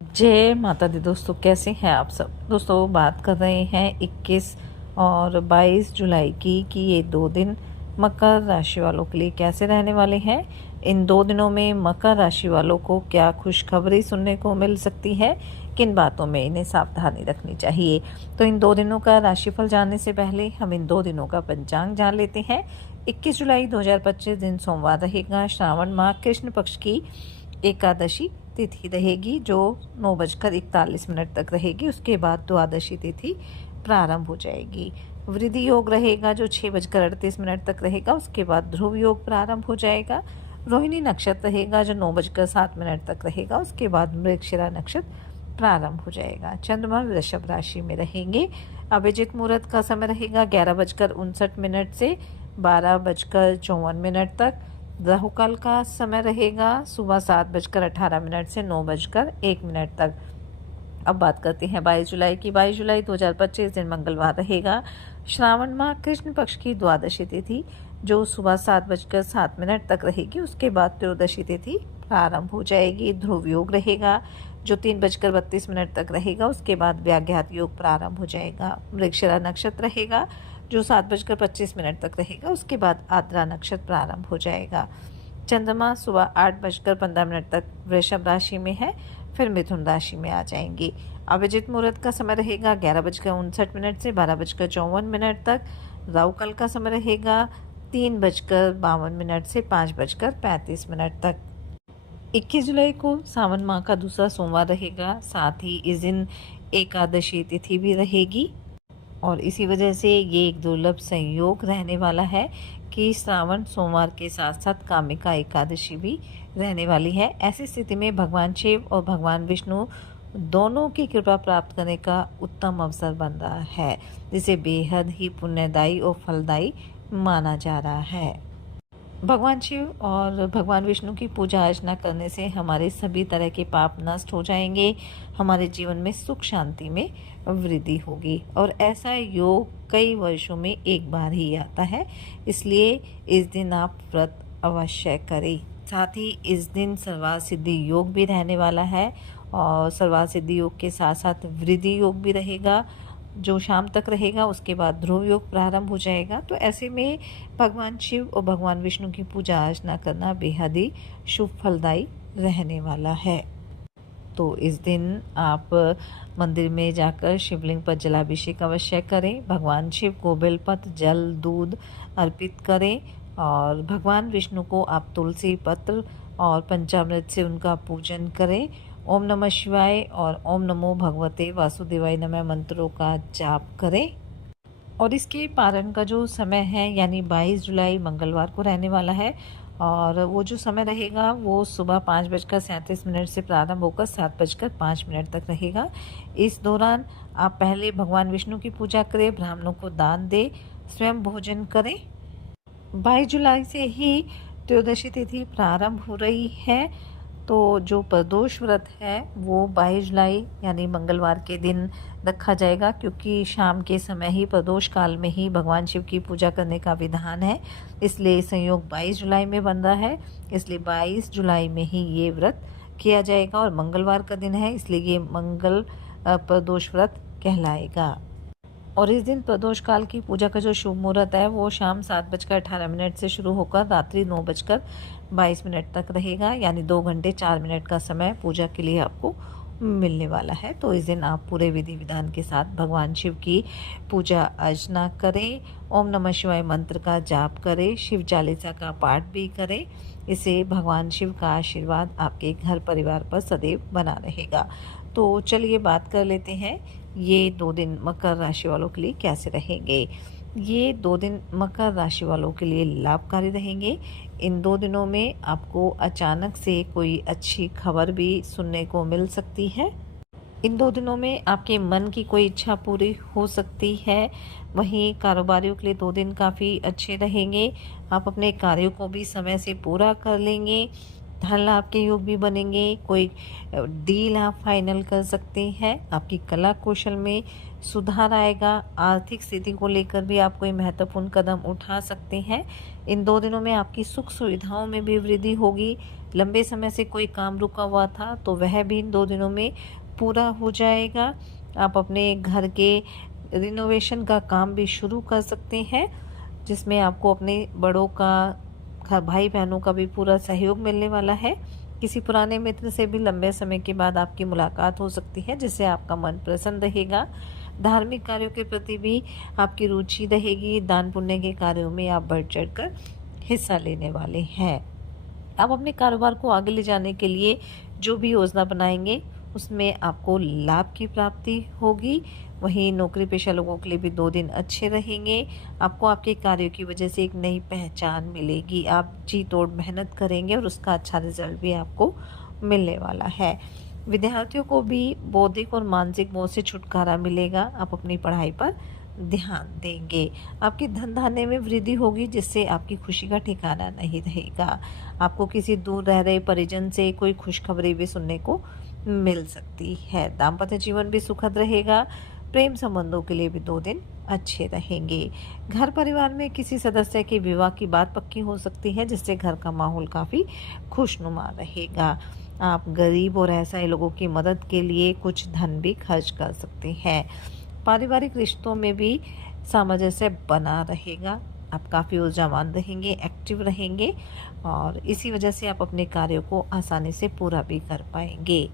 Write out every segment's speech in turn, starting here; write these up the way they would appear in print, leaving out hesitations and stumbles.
जय माता दी दोस्तों, कैसे हैं आप सब। दोस्तों बात कर रहे हैं 21 और 22 जुलाई की कि ये 2 दिन मकर राशि वालों के लिए कैसे रहने वाले हैं। इन 2 दिनों में मकर राशि वालों को क्या खुशखबरी सुनने को मिल सकती है, किन बातों में इन्हें सावधानी रखनी चाहिए। तो इन 2 दिनों का राशिफल जानने से पहले हम इन 2 दिनों का पंचांग जान लेते हैं। 21 जुलाई 2025 दिन सोमवार रहेगा। श्रावण माह कृष्ण पक्ष की एकादशी तिथि रहेगी जो 9:41 तक रहेगी। उसके बाद द्वादशी तिथि प्रारंभ हो जाएगी। वृद्धि योग रहेगा जो 6:38 तक रहेगा। उसके बाद ध्रुव योग प्रारंभ हो जाएगा। रोहिणी नक्षत्र रहेगा जो 9:07 तक रहेगा। उसके बाद मृगशिरा नक्षत्र प्रारंभ हो जाएगा। चंद्रमा वृषभ राशि में रहेंगे। अभिजित मुहूर्त का समय रहेगा 11:59 से 12:54 तक। राहुकाल का समय रहेगा सुबह 7:18 से 9:01 तक। अब बात करते हैं 22 जुलाई की। 22 जुलाई 2025 दिन मंगलवार रहेगा। श्रावण माह कृष्ण पक्ष की द्वादशी तिथि जो सुबह 7:07 तक रहेगी। उसके बाद त्रयोदशी तिथि प्रारंभ हो जाएगी। ध्रुव योग रहेगा जो 3:32 तक रहेगा। उसके बाद व्याघात योग प्रारंभ हो जाएगा। मृगशिरा नक्षत्र रहेगा जो 7:25 तक रहेगा। उसके बाद आद्रा नक्षत्र प्रारंभ हो जाएगा। चंद्रमा सुबह 8:15 तक वृषभ राशि में है, फिर मिथुन राशि में आ जाएंगे। अभिजित मुहूर्त का समय रहेगा 11:59 से 12:54 तक। राहुकाल का समय रहेगा 3:52 से 5:35 तक। 21 जुलाई को सावन माह का दूसरा सोमवार रहेगा। साथ ही इस दिन एकादशी तिथि भी रहेगी और इसी वजह से ये एक दुर्लभ संयोग रहने वाला है कि श्रावण सोमवार के साथ साथ कामिका एकादशी भी रहने वाली है। ऐसी स्थिति में भगवान शिव और भगवान विष्णु दोनों की कृपा प्राप्त करने का उत्तम अवसर बन रहा है, जिसे बेहद ही पुण्यदायी और फलदायी माना जा रहा है। भगवान शिव और भगवान विष्णु की पूजा अर्चना करने से हमारे सभी तरह के पाप नष्ट हो जाएंगे। हमारे जीवन में सुख शांति में वृद्धि होगी और ऐसा योग कई वर्षों में एक बार ही आता है, इसलिए इस दिन आप व्रत अवश्य करें। साथ ही इस दिन सर्वार्थ सिद्धि योग भी रहने वाला है और सर्वार्थ सिद्धि योग के साथ साथ वृद्धि योग भी रहेगा जो शाम तक रहेगा। उसके बाद ध्रुव योग प्रारंभ हो जाएगा। तो ऐसे में भगवान शिव और भगवान विष्णु की पूजा अर्चना करना बेहद ही शुभ फलदायी रहने वाला है। तो इस दिन आप मंदिर में जाकर शिवलिंग पर जलाभिषेक अवश्य करें। भगवान शिव को बेलपत्र जल दूध अर्पित करें और भगवान विष्णु को आप तुलसी पत्र और पंचामृत से उनका पूजन करें। ओम नमः शिवाय और ओम नमो भगवते वासुदेवाय नमः मंत्रों का जाप करें। और इसके पारण का जो समय है यानी 22 जुलाई मंगलवार को रहने वाला है और वो जो समय रहेगा वो सुबह 5:37 से प्रारंभ होकर 7:05 तक रहेगा। इस दौरान आप पहले भगवान विष्णु की पूजा करें, ब्राह्मणों को दान दें, स्वयं भोजन करें। 22 जुलाई से ही त्रयोदशी तिथि प्रारंभ हो रही है। तो जो प्रदोष व्रत है वो 22 जुलाई यानी मंगलवार के दिन रखा जाएगा, क्योंकि शाम के समय ही प्रदोष काल में ही भगवान शिव की पूजा करने का विधान है। इसलिए संयोग 22 जुलाई में बन रहा है, इसलिए 22 जुलाई में ही ये व्रत किया जाएगा और मंगलवार का दिन है, इसलिए ये मंगल प्रदोष व्रत कहलाएगा। और इस दिन प्रदोष काल की पूजा का जो शुभ मुहूर्त है वो शाम 7:18 से शुरू होकर रात्रि 9:22 तक रहेगा, यानी 2 घंटे 4 मिनट का समय पूजा के लिए आपको मिलने वाला है। तो इस दिन आप पूरे विधि विधान के साथ भगवान शिव की पूजा अर्चना करें, ओम नमः शिवाय मंत्र का जाप करें, शिव चालीसा का पाठ भी करें। इससे भगवान शिव का आशीर्वाद आपके घर परिवार पर सदैव बना रहेगा। तो चलिए बात कर लेते हैं ये 2 दिन मकर राशि वालों के लिए कैसे रहेंगे। ये 2 दिन मकर राशि वालों के लिए लाभकारी रहेंगे। इन 2 दिनों में आपको अचानक से कोई अच्छी खबर भी सुनने को मिल सकती है। इन 2 दिनों में आपके मन की कोई इच्छा पूरी हो सकती है। वहीं कारोबारियों के लिए 2 दिन काफ़ी अच्छे रहेंगे। आप अपने कार्यों को भी समय से पूरा कर लेंगे। धन लाभ के योग भी बनेंगे, कोई डील आप फाइनल कर सकते हैं, आपकी कला कौशल में सुधार आएगा, आर्थिक स्थिति को लेकर भी आप कोई महत्वपूर्ण कदम उठा सकते हैं। इन 2 दिनों में आपकी सुख सुविधाओं में भी वृद्धि होगी। लंबे समय से कोई काम रुका हुआ था तो वह भी इन 2 दिनों में पूरा हो जाएगा। आप अपने घर के रिनोवेशन का काम भी शुरू कर सकते हैं, जिसमें आपको अपने बड़ों का भाई बहनों का भी पूरा सहयोग मिलने वाला है। किसी पुराने मित्र से भी लंबे समय के बाद आपकी मुलाकात हो सकती है, जिससे आपका मन प्रसन्न रहेगा। धार्मिक कार्यों के प्रति भी आपकी रुचि रहेगी। दान पुण्य के कार्यों में आप बढ़ चढ़ कर हिस्सा लेने वाले हैं। आप अपने कारोबार को आगे ले जाने के लिए जो भी योजना बनाएंगे उसमें आपको लाभ की प्राप्ति होगी। वहीं नौकरी पेशा लोगों के लिए भी 2 दिन अच्छे रहेंगे। आपको आपके कार्यों की वजह से एक नई पहचान मिलेगी। आप जी तोड़ मेहनत करेंगे और उसका अच्छा रिजल्ट भी आपको मिलने वाला है। विद्यार्थियों को भी बौद्धिक और मानसिक बोझ से छुटकारा मिलेगा। आप अपनी पढ़ाई पर ध्यान देंगे। आपकी धन धान्य में वृद्धि होगी, जिससे आपकी खुशी का ठिकाना नहीं रहेगा। आपको किसी दूर रह रहे परिजन से कोई खुशखबरी भी सुनने को मिल सकती है। दाम्पत्य जीवन भी सुखद रहेगा। प्रेम संबंधों के लिए भी 2 दिन अच्छे रहेंगे। घर परिवार में किसी सदस्य के विवाह की बात पक्की हो सकती है, जिससे घर का माहौल काफ़ी खुशनुमा रहेगा। आप गरीब और असहाय लोगों की मदद के लिए कुछ धन भी खर्च कर सकते हैं। पारिवारिक रिश्तों में भी सामंजस्य बना रहेगा। आप काफ़ी ऊर्जावान रहेंगे, एक्टिव रहेंगे और इसी वजह से आप अपने कार्यों को आसानी से पूरा भी कर पाएंगे।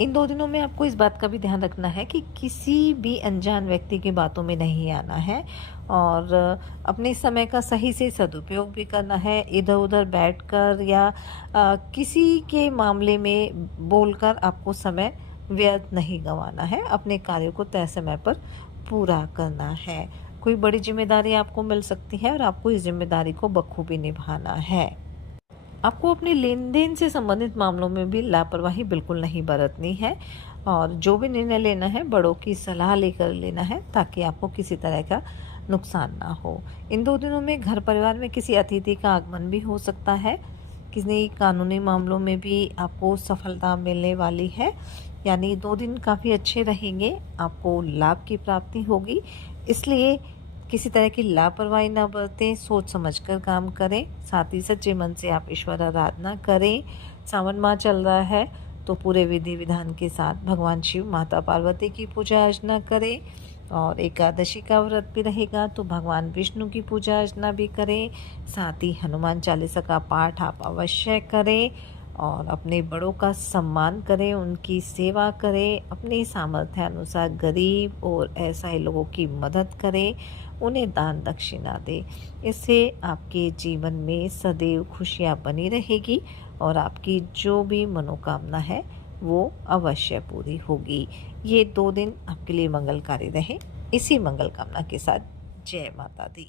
इन 2 दिनों में आपको इस बात का भी ध्यान रखना है कि किसी भी अनजान व्यक्ति की बातों में नहीं आना है और अपने समय का सही से सदुपयोग भी करना है। इधर-उधर बैठकर या किसी के मामले में बोलकर आपको समय व्यर्थ नहीं गंवाना है। अपने कार्यों को तय समय पर पूरा करना है। कोई बड़ी जिम्मेदारी आपको मिल सकती है और आपको इस जिम्मेदारी को बखूबी निभाना है। आपको अपने लेन-देन से संबंधित मामलों में भी लापरवाही बिल्कुल नहीं बरतनी है और जो भी निर्णय लेना है बड़ों की सलाह लेकर लेना है, ताकि आपको किसी तरह का नुकसान ना हो। इन 2 दिनों में घर परिवार में किसी अतिथि का आगमन भी हो सकता है। किसी कानूनी मामलों में भी आपको सफलता मिलने वाली है। यानी 2 दिन काफ़ी अच्छे रहेंगे। आपको लाभ की प्राप्ति होगी, इसलिए किसी तरह की लापरवाही ना बरतें, सोच समझकर काम करें। साथ ही सच्चे मन से आप ईश्वर आराधना करें। सावन माह चल रहा है तो पूरे विधि विधान के साथ भगवान शिव, माता पार्वती की पूजा अर्चना करें और एकादशी का व्रत भी रहेगा तो भगवान विष्णु की पूजा अर्चना भी करें। साथ ही हनुमान चालीसा का पाठ आप अवश्य करें और अपने बड़ों का सम्मान करें, उनकी सेवा करें, अपनी सामर्थ्य अनुसार गरीब और असहाय लोगों की मदद करें, उन्हें दान दक्षिणा दें। इससे आपके जीवन में सदैव खुशियाँ बनी रहेगी और आपकी जो भी मनोकामना है वो अवश्य पूरी होगी। ये 2 दिन आपके लिए मंगलकारी रहे। इसी मंगल कामना के साथ जय माता दी।